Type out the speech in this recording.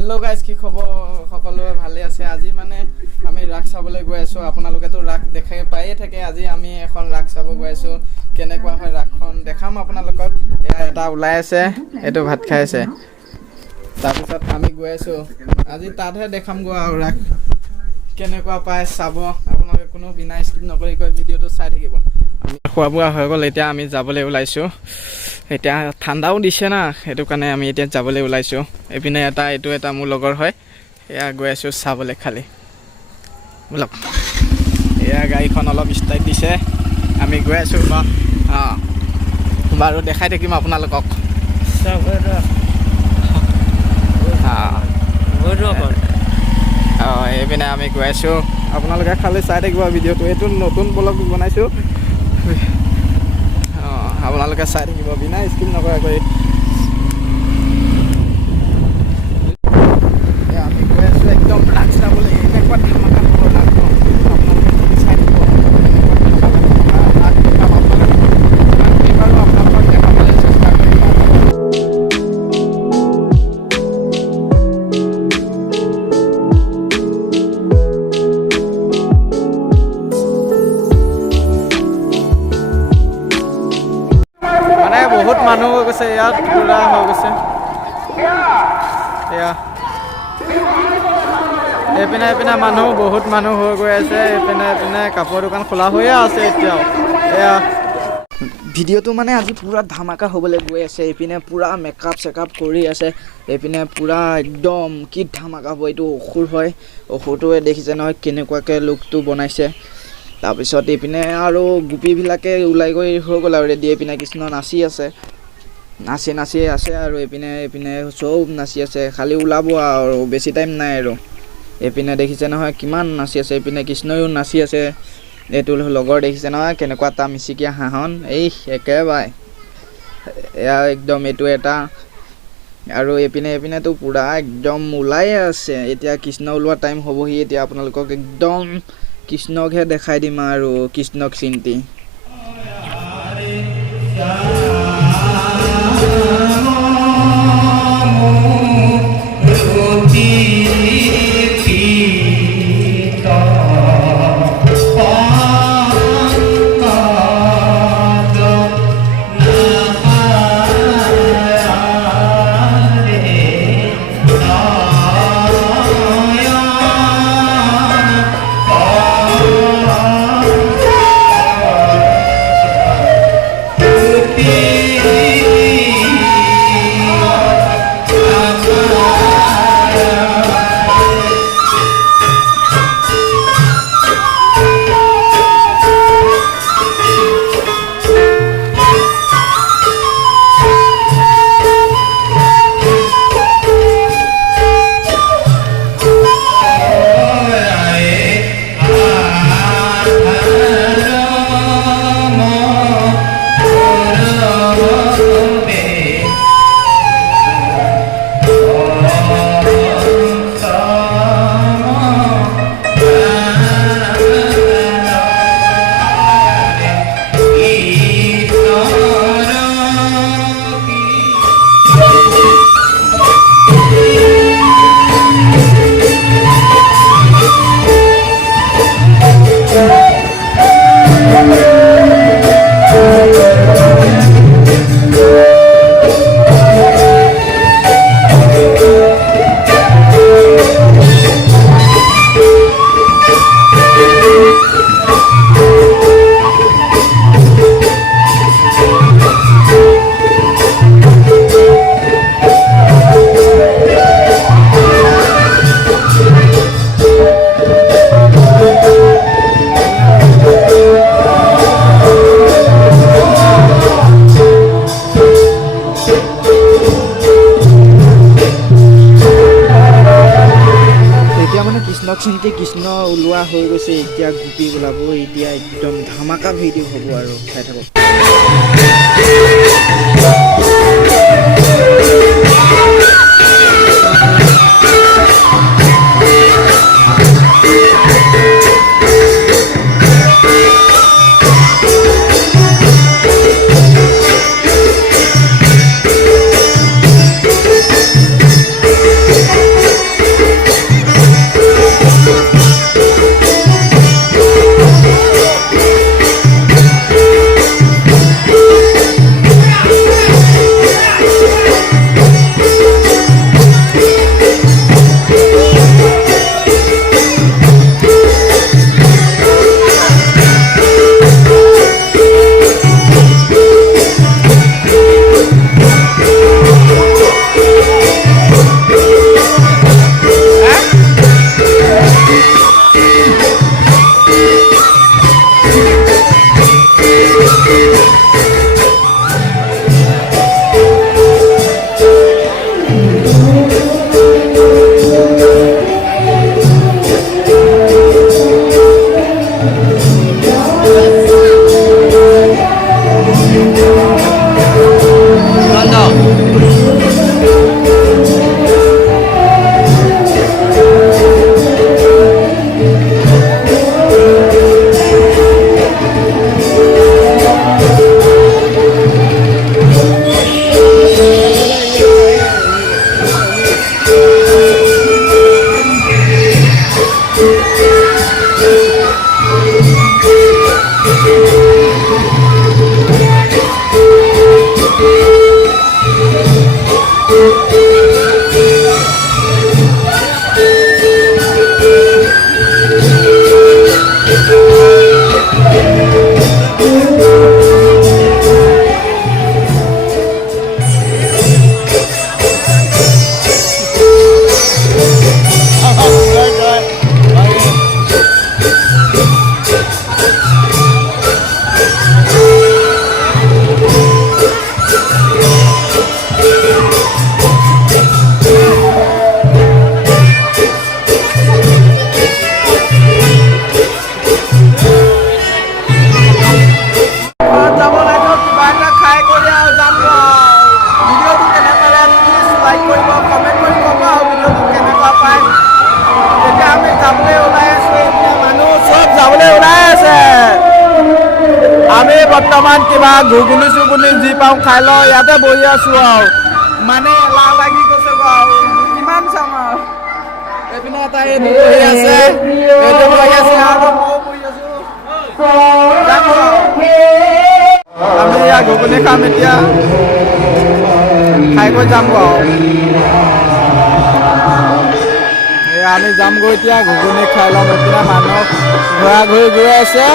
Hello' guys, কি খবৰ? সকলোৱে ভালে আছে? আজি মানে আমি ৰাস চাবলৈ গৈ আছোঁ। আপোনালোকেতো ৰাস দেখাই পায়ে থাকে। আজি আমি এখন ৰাস চাব গৈ আছোঁ। কেনেকুৱা হয় ৰাসখন দেখাম আপোনালোকক। এয়া এটা ওলাই আছে, এইটো ভাত খাই আছে। তাৰপিছত আমি গৈ আছোঁ, আজি তাতহে দেখামগৈ আৰু ৰাস কেনেকুৱা পায় চাব। আপোনালোকে কোনো বিনা স্কিপ নকৰি ভিডিঅ'টো চাই থাকিব। আমি খোৱা বোৱা হৈ গ'ল, এতিয়া আমি যাবলৈ ওলাইছোঁ। এতিয়া ঠাণ্ডাও দিছে না, সেইটো কাৰণে আমি এতিয়া যাবলৈ ওলাইছোঁ। এইপিনে এইটো এটা মোৰ লগৰ হয়, এয়া গৈ আছোঁ চাবলৈ খালি বলক। এয়া গাড়ীখন অলপ ষ্টাৰ্ট দিছে, আমি গৈ আছোঁ বাৰু দেখাই থাকিম আপোনালোকক। এইপিনে আমি গৈ আছোঁ, আপোনালোকে খালি চাই থাকিব ভিডিঅ'টো। এইটো নতুন ব্লগ বনাইছোঁ, আপোনালোকে চাই থাকিব বিনা স্কিপ নকৰাকৈ। আমি গৈ আছোঁ একদম ৰাস চাবলৈ। এনেকুৱা ধামাকা হ'ব ৰাসখন, আপোনালোকে চাই থাকিব। আপোনালোকক দেখাবলৈ চেষ্টা কৰিম। বহুত মানুহ হৈ গৈছে ইয়াত, পুৰা হৈ গৈছে। এয়া এইপিনে মানুহ, বহুত মানুহ হৈ গৈ আছে। এইপিনে কাপোৰ দোকান খোলা হৈয়ে আছে এতিয়াও। এয়া ভিডিঅ'টো মানে আজি পুৰা ধামাকা হ'বলৈ গৈ আছে। এইপিনে পুৰা মেকআপ চেকআপ কৰি আছে। এইপিনে পুৰা একদম কি ধামাকা হ'ব। এইটো অসুৰ হয়, অসুৰটোৱে দেখিছে নহয় কেনেকুৱাকৈ লুকটো বনাইছে। তাৰপিছত এইপিনে আৰু গোপীবিলাকে ওলাই গৈ হৈ গ'ল আৰু ৰেডি। এইপিনে কৃষ্ণ নাচি আছে আৰু এইপিনে চব নাচি আছে। খালি ওলাব আৰু বেছি টাইম নাই আৰু। এইপিনে দেখিছে নহয় কিমান নাচি আছে। এইপিনে কৃষ্ণয়ো নাচি আছে। এইটো লগৰ দেখিছে নহয় কেনেকুৱা এটা মিচিকীয়া হাঁহন, এই একেবাৰে এয়া একদম এইটো এটা। আৰু এইপিনেতো পুৰা একদম ওলাই আছে। এতিয়া কৃষ্ণ ওলোৱা টাইম হ'বহি। এতিয়া আপোনালোকক একদম কৃষ্ণকহে দেখাই দিম আৰু কৃষ্ণক চিন্তি। কৃষ্ণ ওলোৱা হৈ গৈছে। এতিয়া গোপী ওলাব। এতিয়া একদম ধামাকা ভিডিঅ' হ'ব আৰু চাই থাকক। পায় তেতিয়া আমি যাবলৈ ওলাই আছো এতিয়া মানুহ চব যাবলৈ ওলাই আছে আমি বৰ্তমান কিবা ঘুগুনি চুগুনি যি পাওঁ খাই লওঁ ইয়াতে বহি আছো আৰু মানে এলাহ লাগি গৈছে আৰু কিমান চাম আৰু এইপিনে এটা এইটো বহি আছে এইটো বহি আছে আৰু ময়ো বহি আছো আমি ইয়াত ঘুগুনি খাম এতিয়া খাই গৈ যাম আৰু আমি যামগৈ এতিয়া ঘুগুনি খাই ল'ম এতিয়া মানুহ ঘূৰা ঘূৰি গৈ আছে